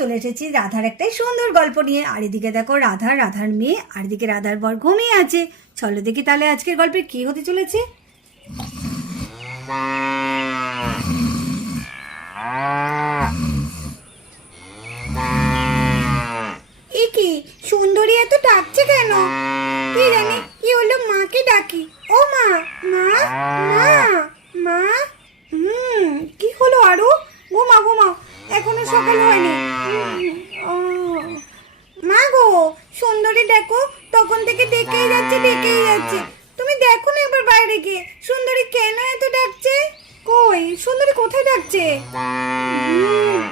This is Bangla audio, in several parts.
চলে এসেছি রাধার একটাই সুন্দর গল্প নিয়ে। আর এদিকে দেখো রাধার মেয়ে, আর এদিকে রাধার বর ঘুমিয়ে আছে। চলো দেখি তাহলে আজকের গল্পে কি হতে চলেছে। এ কি সুন্দরী এত ডাকছে কেন? কি জানি কি হলো, মাকে ডাকি। ও মা, মা, মা, মা। কি হলো আরো? ঘুমা ঘুমাও, এখনো সকাল হয়নি। মা গো, সুন্দরী দেখো, তখন থেকে ডেকেই যাচ্ছে। তুমি দেখো না একবার বাইরে গিয়ে, সুন্দরী কেন এত ডাকছে? কই সুন্দরী কোথায় ডাকছে?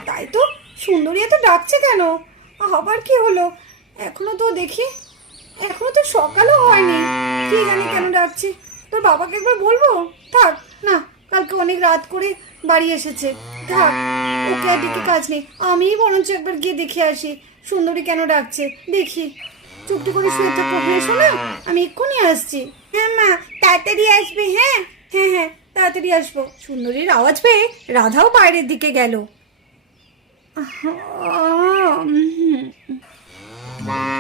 তাই তো, সুন্দরী এত ডাকছে কেন? আবার কি হলো? এখনো তো দেখি, এখনো তো সকালও হয়নি। কি জানি কেন ডাকছে। তোর বাবাকে একবার বলবো? থাক না, কালকে অনেক রাত করে বাড়ি এসেছে। থাক, ওকে আর ডেকে কাজ নেই। আমিই বরঞ্চ একবার গিয়ে দেখে আসি সুন্দরী কেন ডাকছে। দেখি, চুপটি করে শুয়ে থাকো। হ্যাঁ শোনা, আমি এক্ষুনি আসছি। হ্যাঁ মা, তাড়াতাড়ি আসবে। হ্যাঁ হ্যাঁ হ্যাঁ, তাড়াতাড়ি আসবো। সুন্দরীর আওয়াজ পেয়ে রাধাও বাইরের দিকে গেল।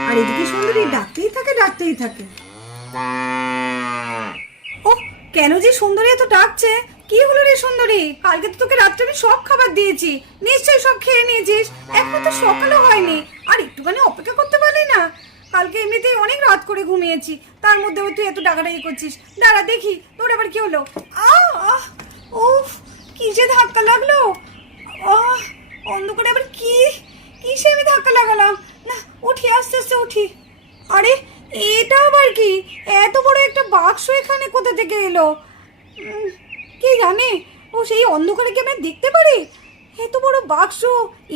আর এদিকে সুন্দরী ডাকতেই থাকে। ও কেন যে সুন্দরী এত ডাকছে? কি হলো রে সুন্দরী? কালকে তো তোকে রাত্রে আমি সব খাবার দিয়েছি, নিশ্চয়ই সব খেয়ে নিয়েছিস। এখনো তো সকালও হয়নি, আর একটুখানি অপেক্ষা করতে পারলি না? কালকে এমনিতেই অনেক রাত করে ঘুমিয়েছি, তার মধ্যেও তুই এত ডাকাডাকি করছিস। দাঁড়া দেখি তোর আবার কি হলো। উফ, কি যে ধাক্কা লাগলো। অন্ধকারে আবার কিসে আমি ধাক্কা লাগালাম? না, উঠি, আস্তে আস্তে উঠি। আরে এটা আবার কি? এত বড় একটা বাক্স এখানে কোথা থেকে এলো? কে জানে? ও সেই অন্ধকারে কি আমি দেখতে পারি? এত বড় বাক্স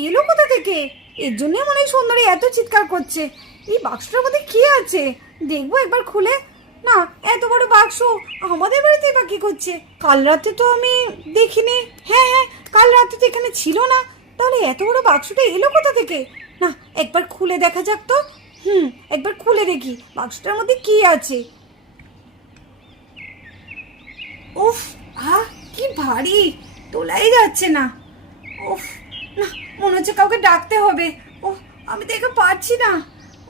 এলো কোথা থেকে? এর জন্য মনে হয় সুন্দরী এত চিৎকার করছে। এই বাক্সটার মধ্যে কি আছে দেখবো একবার খুলে। না, এত বড় বাক্স আমাদের বাড়িতে বা কি করছে? কাল রাতে তো আমি দেখিনি। হ্যাঁ হ্যাঁ, কাল রাতে তো এখানে ছিল না। তাহলে এত বড় বাক্সটা এলো কোথা থেকে? না, একবার খুলে দেখা যাক তো। একবার খুলে দেখি বাক্সটার মধ্যে কি আছে। উফ, কি ভারী, তোলাই যাচ্ছে না। উফ, না, মনে হচ্ছে কাউকে ডাকতে হবে। উফ, আমি তো একা পারছি না।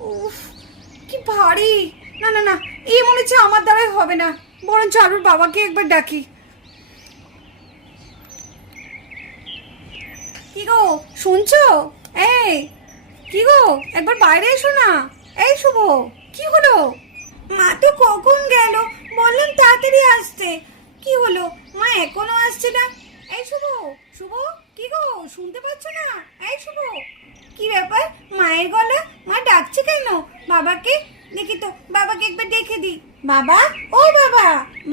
উফ, কি ভারী। না না না, এই মনে হচ্ছে আমার দ্বারাই হবে না, বরঞ্চ আরুর বাবাকে একবার ডাকি। কি গো, শুনছো? এই কি গো, একবার বাইরে এসো না। এই শুভ, কি হলো? মা তো কখন গেল, বললাম তাড়াতাড়ি আসতে। কি হলো, মা এখনো আসছে না? এই শুভ, শুভ, কি গো, শুনতে পাচ্ছ না? এই শুভ, কি ব্যাপার? মায়ের গলা, মা ডাকছে কেন? বাবাকে দেখি তো, বাবাকে একবার দেখে দি। বাবা, ও বাবা,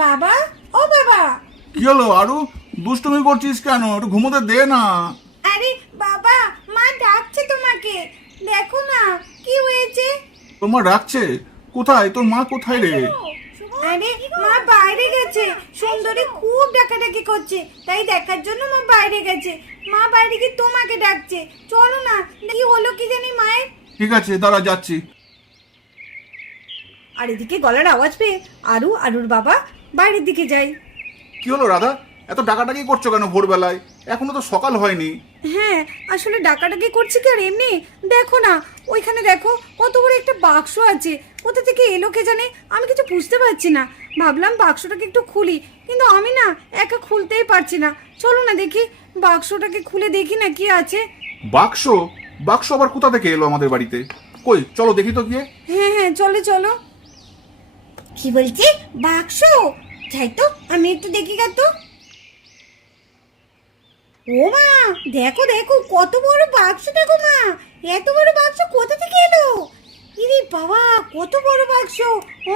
বাবা, ও বাবা। কি হলো আরু, দুষ্টুমি করছিস কেন? একটু ঘুমোতে দে না। আরে বাবা, মা ডাকছে তোমাকে, দেখো না কি হয়েছে। তোমার রাখছে? কোথায় তোর মা? কোথায় রে? আরে মা বাইরে গেছে, সুন্দরী খুব ডাকাডাকি করছে, তাই দেখার জন্য মা বাইরে গেছে। মা বাইরে গিয়ে তোমাকে ডাকছে, চলো না, কি হলো কি জানি মায়ের। ঠিক আছে, দাঁড়া, যাচ্ছি। আর এদিকে গলার আওয়াজ পেয়ে আরুর বাবা বাইরের দিকে যায়। কি হলো রাধা, এত ডাকাডাকি করছো কেন ভোরবেলায়? এখনো তো সকাল হয়নি। হ্যাঁ, আসলে ডাকাডাকি করছি কি আর এমনি। দেখো না, ওইখানে দেখো কত বড় একটা বাক্স আছে, কোথা থেকে এলো কে জানে, আমি কিছু বুঝতে পারছি না। ভাবলাম বাক্সটাকে একটু খুলি, কিন্তু আমি না একা খুলতেই পারছি না। চলো না দেখি, বাক্সটাকে খুলে দেখি না কি আছে। বাক্স? বাক্স আবার কোথা থেকে এলো আমাদের বাড়িতে? কই, চলো দেখি তো গিয়ে। হ্যাঁ হ্যাঁ, চলো। কি বলছি, বাক্স? যাই তো, আমি একটু দেখি গা তো। ও মা, দেখো দেখো কত বড় বাক্স, দেখো মা, এত বড় বাক্স কোথা থেকে এলো? ইরে বাবা, কত বড় বাক্স। ও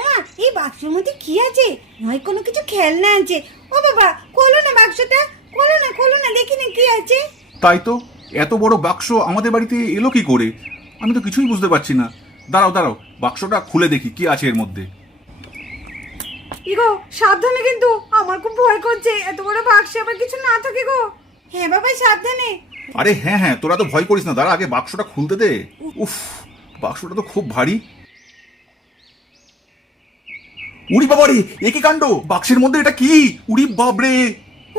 মা, এই বাক্সের মধ্যে কি আছে? নয় কোনো কিছু খেলনা আছে। ও বাবা, খোলো না বাক্সটা, খোলো না দেখি না কি আছে। তাই তো, এত বড় বাক্স আমাদের বাড়িতে এলো কি করে? আমি তো কিছুই বুঝতে পারছি না। দাঁড়াও, বাক্সটা খুলে দেখি কি আছে এর মধ্যে। গো, সাবধানে কিন্তু, আমার খুব ভয় করছে, এত বড় বাক্সে আবার কিছু না থাকে গো। হ্যাঁ বাবা, সাবধানে। আরে হ্যাঁ, তোরা তো ভয় করিস না, দাঁড়া আগে বাক্সটা খুলতে দে। উফ, বাক্সটা তো খুব ভারী। উড়ি বাবা রে, এ কি কাণ্ড! বাক্সের মধ্যে এটা কি? উড়ি বাবরে!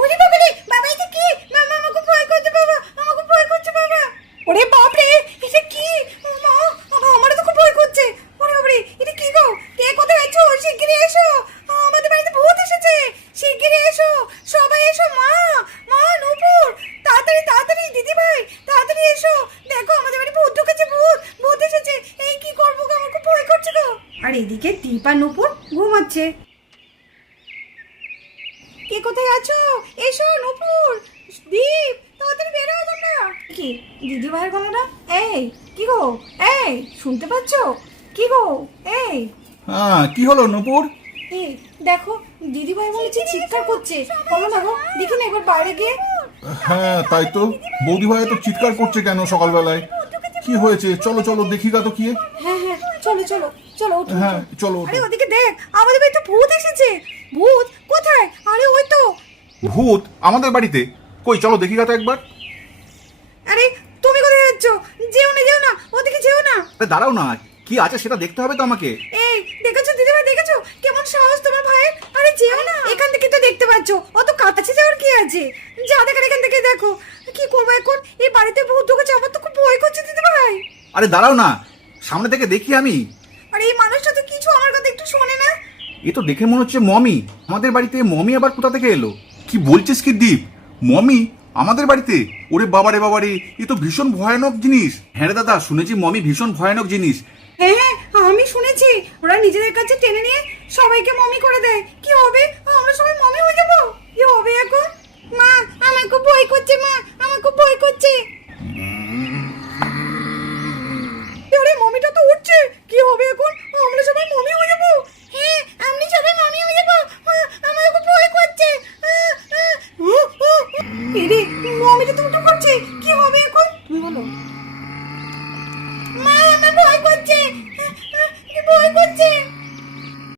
ওরে বাবা রে, বাবা এটা কি? মামা, আমাকে ভয় করছে বাবা, আমাকে ভয় করছে বাবা। ওরে বাপরে, এটা কি? ও মা, আমারও তো খুব ভয় করছে। ওরে বাপরে, এটা কি গো? কে কোথায় আছো? শিগগিরই এসো, আমাদের বাড়িতে ভূত এসেছে। শিগগিরই এসো, সবাই এসো। মা, মা, নূপুর, তাড়াতাড়ি তাড়াতাড়ি, দিদি ভাই তাড়াতাড়ি এসো। দেখো আমাদের বাড়ি ভূত ঢুকেছে, ভূত ভূত এসেছে। এই কি করবো গো, আমার খুব ভয় করছে গো। আর এদিকে দীপ আর নূপুর ঘুমাচ্ছে। কে কোথায় আছো? এসো নূপুর, দীপ, তাড়াতাড়ি বের হও তোমরা। কি দিদি ভাইয়ের গলাটা? এই কি গো, এই শুনতে পাচ্ছো? কি গো, এই হ্যাঁ, কি হলো নূপুর? এই দেখো, দিদি ভাই বলছে চিৎকার করছে। বলো না গো, দেখি না একবার বাইরে গিয়ে। হ্যাঁ তাই তো, বৌদি ভাই তো চিৎকার করছে কেন সকালবেলায়? কি হয়েছে? চলো চলো দেখি গা তো কি। হ্যাঁ হ্যাঁ, চলো চলো চলো, ওঠো, হ্যাঁ ওঠো। চলো। আরে ওদিকে দেখ, আমাদের বাড়িতে ভূত এসেছে। ভূত কোথায়? আরে ওই তো। ভূত আমাদের বাড়িতে? কই চলো দেখি গা তো একবার। আরে তুমি কোথায় যাচ্ছ? যেও না যেও না, ওদিকে যেও না। আরে দাঁড়াও না, কি আছে সেটা দেখতে হবে তো আমাকে। এই দেখেছো দিদি ভাই, দেখেছো কেমন সাহস তোমার ভাইয়ের? আরে যেও না, এখান থেকে তো দেখতে পাচ্ছ, অত কাছে যাওয়ার কি আছে? যা দেখার এখান থেকে দেখো। কি করবো এখন? এই বাড়িতে ভূত ঢুকেছে, আমার তো খুব ভয় করছে দিদি ভাই। আরে দাঁড়াও না, সামনে থেকে দেখি আমি। আর এই মানুষটা তো কিছু আমার কথা একটু শোনে না। এ তো দেখে মনে হচ্ছে মমি। আমাদের বাড়িতে মমি আবার কোথা থেকে এলো? কি বলছিস কি দীপ? মমি আমাদের বাড়িতে? ওরে বাবারে বাবারে, এ তো ভীষণ ভয়ানক জিনিস। হ্যাঁ রে দাদা, শুনেছি মমি ভীষণ ভয়ানক জিনিস। হ্যাঁ হ্যাঁ, আমি শুনেছি ওরা নিজেদের কাছে টেনে নিয়ে সবাইকে মমি করে দেয়। কি হবে? আমরা সবাই মমি হয়ে যাবো? কি হবে এখন? মা, আমার খুব ভয় করছে। মা, আমার খুব ভয় করছে। আরে মমিটা তো উঠছে, কি হবে এখন? আমরা সবাই মমি হয়ে যাবো। হ্যাঁ, আমরা সবাই মমি হয়ে যাবো। আমার খুব ভয় করছে। এরে, মমিটা তো উঠে পড়ছে, কি হবে এখন? তুমি বলো।